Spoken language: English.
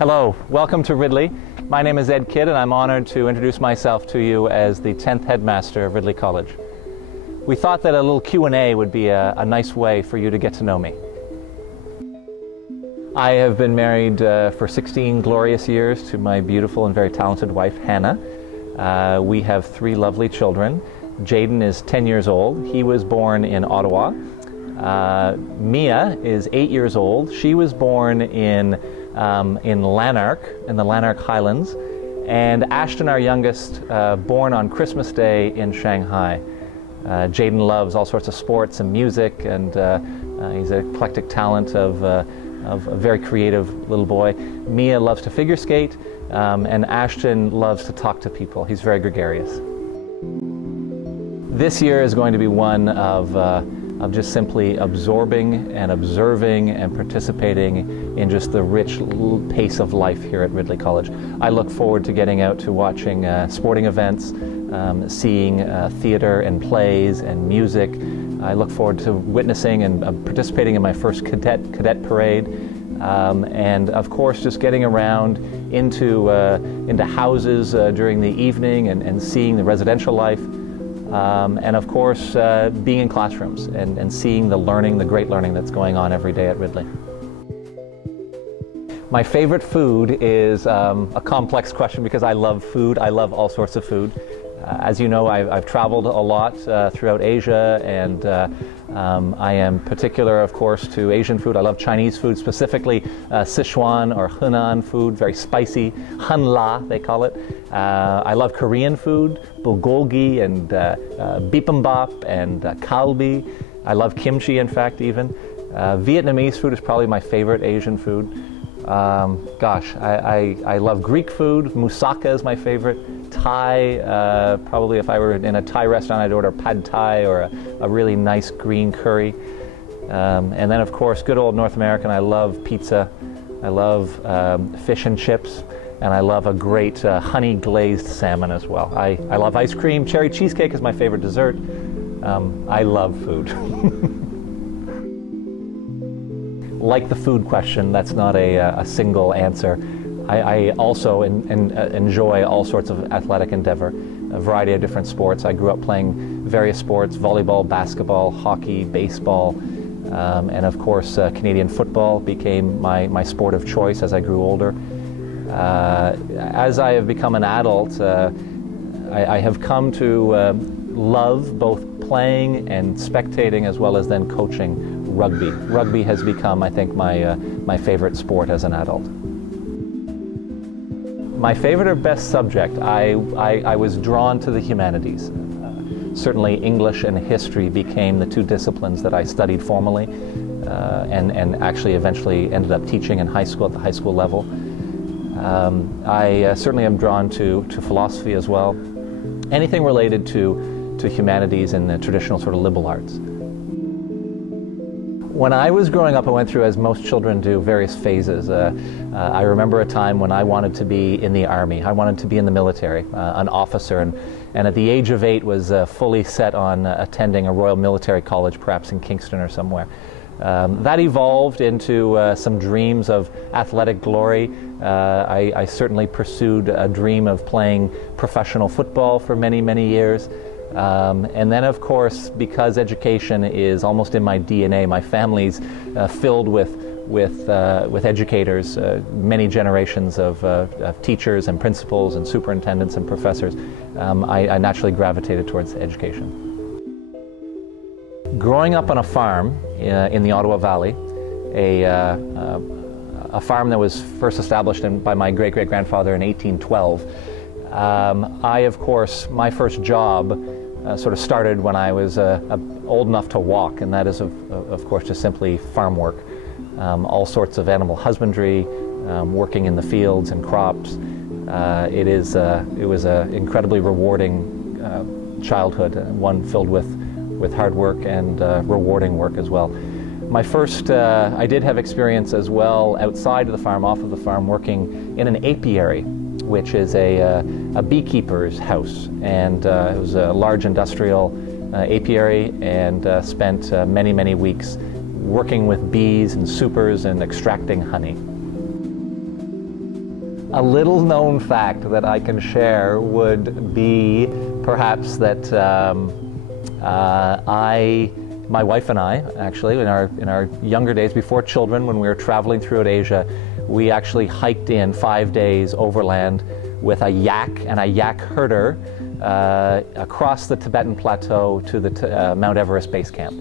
Hello, welcome to Ridley. My name is Ed Kidd and I'm honored to introduce myself to you as the 10th headmaster of Ridley College. We thought that a little Q&A would be a nice way for you to get to know me. I have been married for 16 glorious years to my beautiful and very talented wife, Hannah. We have 3 lovely children. Jaden is 10 years old. He was born in Ottawa. Mia is 8 years old. She was born in Lanark, in the Lanark Highlands. And Ashton, our youngest, born on Christmas Day in Shanghai. Jaden loves all sorts of sports and music, and he's an eclectic talent of a very creative little boy. Mia loves to figure skate, and Ashton loves to talk to people. He's very gregarious. This year is going to be one of just simply absorbing and observing and participating in just the rich pace of life here at Ridley College. I look forward to getting out to watching sporting events, seeing theater and plays and music. I look forward to witnessing and participating in my first cadet parade, and of course just getting around into houses during the evening and seeing the residential life. And of course, being in classrooms and seeing the great learning that's going on every day at Ridley. My favorite food is a complex question because I love food. I love all sorts of food. As you know, I've traveled a lot throughout Asia, and I am particular, of course, to Asian food. I love Chinese food, specifically Sichuan or Hunan food, very spicy, Hanla they call it. I love Korean food, bulgogi and bibimbap and kalbi. I love kimchi, in fact, even. Vietnamese food is probably my favorite Asian food. I love Greek food. Moussaka is my favorite. Thai, probably if I were in a Thai restaurant, I'd order pad Thai or a really nice green curry. And then, of course, good old North American, I love pizza. I love fish and chips. And I love a great honey glazed salmon as well. I love ice cream. Cherry cheesecake is my favorite dessert. I love food. Like the food question, that's not a single answer. I also enjoy all sorts of athletic endeavor, a variety of different sports. I grew up playing various sports: volleyball, basketball, hockey, baseball, and of course Canadian football became my sport of choice as I grew older. As I have become an adult, I have come to love both playing and spectating, as well as then coaching rugby. Rugby has become, I think, my favorite sport as an adult. My favorite or best subject, I was drawn to the humanities. Certainly English and history became the 2 disciplines that I studied formally, and actually eventually ended up teaching in high school at the high school level. I certainly am drawn to philosophy as well. Anything related to humanities and the traditional sort of liberal arts. When I was growing up, I went through, as most children do, various phases. I remember a time when I wanted to be in the Army. I wanted to be in the military, an officer, and at the age of 8 was fully set on attending a Royal Military College, perhaps in Kingston or somewhere. That evolved into some dreams of athletic glory. I certainly pursued a dream of playing professional football for many, many years. And then, of course, because education is almost in my DNA, my family's filled with educators, many generations of teachers and principals and superintendents and professors. I naturally gravitated towards education. Growing up on a farm in the Ottawa Valley, a farm that was first established by my great-great-grandfather in 1812, of course, my first job sort of started when I was old enough to walk, and that is, of course, just simply farm work. All sorts of animal husbandry, working in the fields and crops. It was an incredibly rewarding childhood, one filled with hard work and rewarding work as well. My first, I did have experience as well outside of the farm, off of the farm, working in an apiary, which is a beekeeper's house, and it was a large industrial apiary, and spent many, many weeks working with bees and supers and extracting honey. A little known fact that I can share would be perhaps that my wife and I, actually, in our younger days, before children, when we were traveling throughout Asia, we actually hiked in 5 days overland with a yak and a yak herder across the Tibetan Plateau to the Mount Everest base camp.